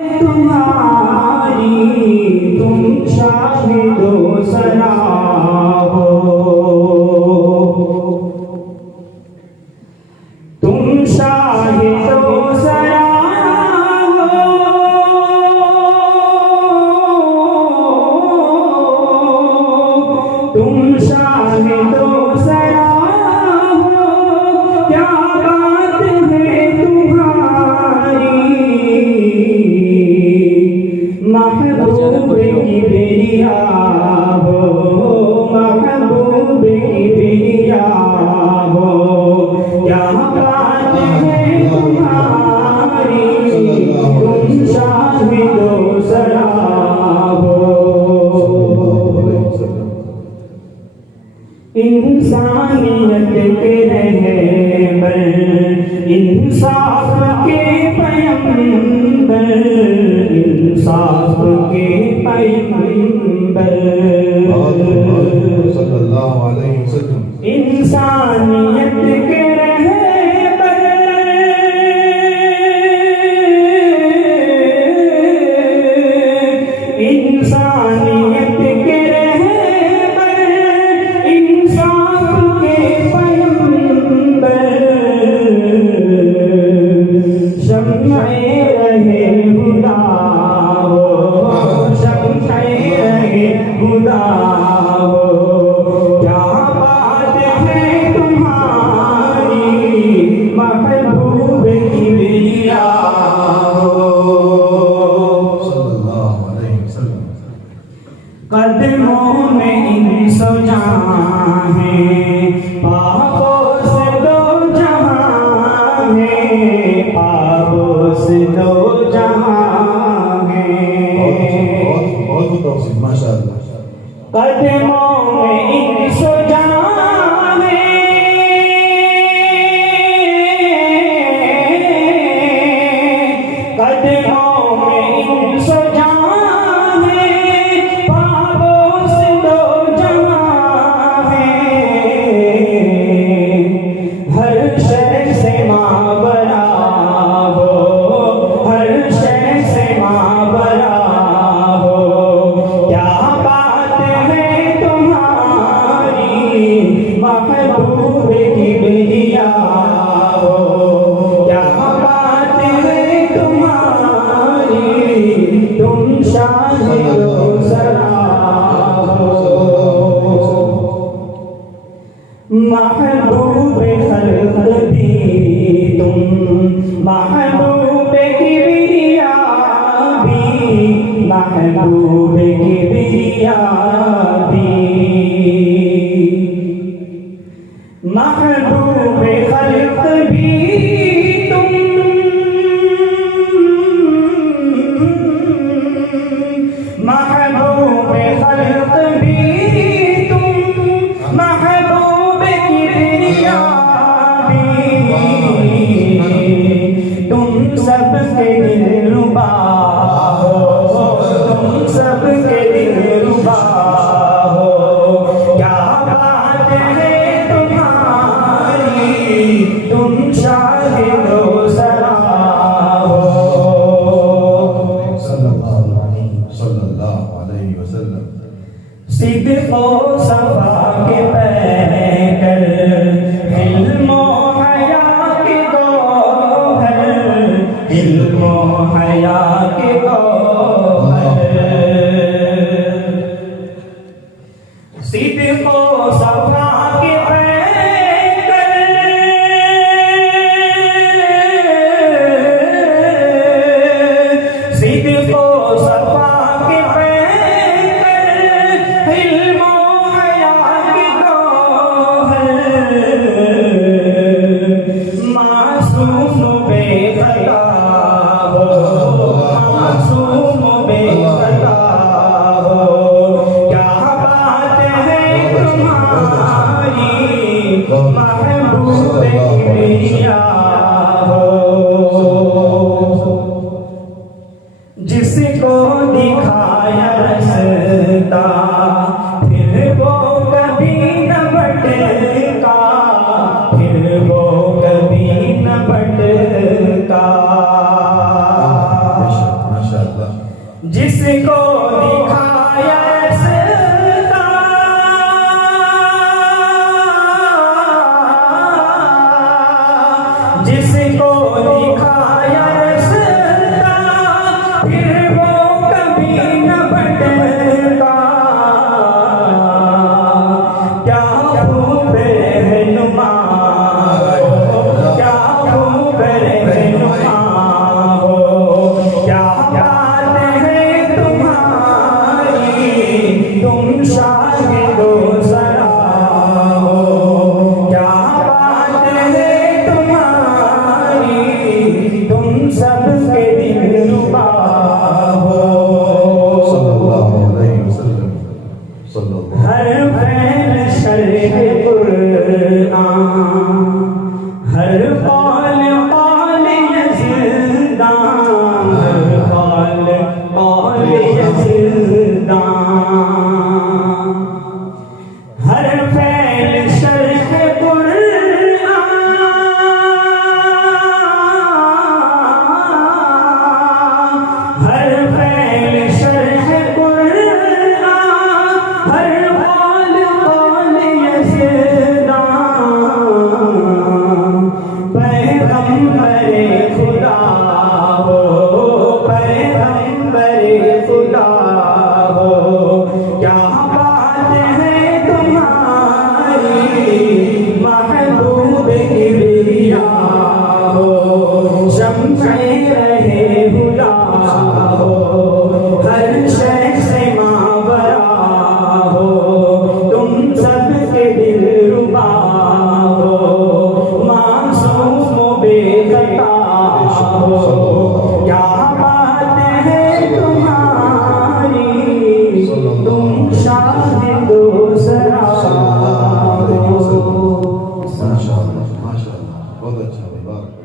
तुम्हारी तुम शाहिदो सना हो, तुम शाहिदो सना हो, तुम शाहिदो सना हो, क्या बात है तुम्हारी महबूब की बिरिया हो, महबूब की बिरिया हो, क्या बात है तुम्हारी तुम शाहिदो सरा हो। इंसानियत के रहबर, इंसाफ के पैगंबर, इंसाफ के पैगंबर, सल्लल्लाहु अलैहि वसल्लम, इंसानियत के रहबर, इंसानियत के रहबर, इंसाफ के पैगंबर, शम्मे रहे हुदा हो, शम्मे रहे हुदा हो, क्या बात है तुम्हारी महबूब की बिरिया हो। सल्लल्लाहु अलैहि वसल्लम, कदमों में इंसो जहां है, पापों से दो जहां है, पापों से दो जहां है, बहुत तौसीफ, माशाअल्लाह। कदमों में इंसो जहां है, कदमों में इंसो जहां है, पापों से दो जहां है, हर शय से मावरा हो, हर शय से मावरा हो, क्या बात है तुम्हारी महबूब की बिरिया हो, क्या बात है तुम्हारी तुम शाहिदो सरा हो। महबूब खल्क भी तुम, महबूब की बिरिया भी, महबूब की बिरिया भी, महबूब खल्क भी तुम, महबूब खल्क भी तुम, महबूब की बिरिया भी, तुम सबके दिलरुबा हो, तुम सबके दिलरुबा हो, क्या बात है तुम्हारी तुम शाहिदो सरा हो। सल्लल्लाहु अलैहि वसल्लम, सिद्क़ो सफ़ा के पैकर, इल्मो हया के गौहर, इल्मो हया के गौहर, सिद्क़ो सफ़ा के पैकर, सिद्क़ो सफ़ा के पैकर, इल्मो हया के गौहर, मासूम बेखता हो, मासूम बेखता हो, क्या बात है तुम्हारी महबूब की बिरिया हो। जिसको दिखाया रास्ता फिर वो कभी न भटका, फिर वो कभी न भटका। जिसको दिखाया रास्ता, जिसको दिखाया रास्ता, फिर वो कभी न भटका। क्या खूब रहनुमा हो, क्या खूब रहनुमा हो, क्या बात है तुम्हारी, तुम शाहिदो ज़रा हो, क्या बात है तुम्हारी, तुम सबके दिलरुबा हो। सल्लल्लाहु अलैहि वसल्लम, सल्लल्लाहु हर फैल शर्ह कुरान, हर कौल कौल यज़दान, हर कौल कौल यज़दान, हर फैल शर्ह कुरान, हर फैल शर्ह कुरान, हर कौल कौल यज़दान, पैगम्बरे खुदा हो, पैगम्बरे खुदा हो, क्या बात है तुम्हारी, महबूब किबरिया हो, शम्शे रहे हुदा हो, हर शय से मावरा हो, तुम सबके दिलरुबा हो, मासूम बेखता हो, क्या बात है तुम्हारी, तुम शाहिदो ज़रा सल्लल्लाहु अलैहि हो। वसल्लम। माशाअल्लाह, माशाअल्लाह, बहुत अच्छा, मुबारक।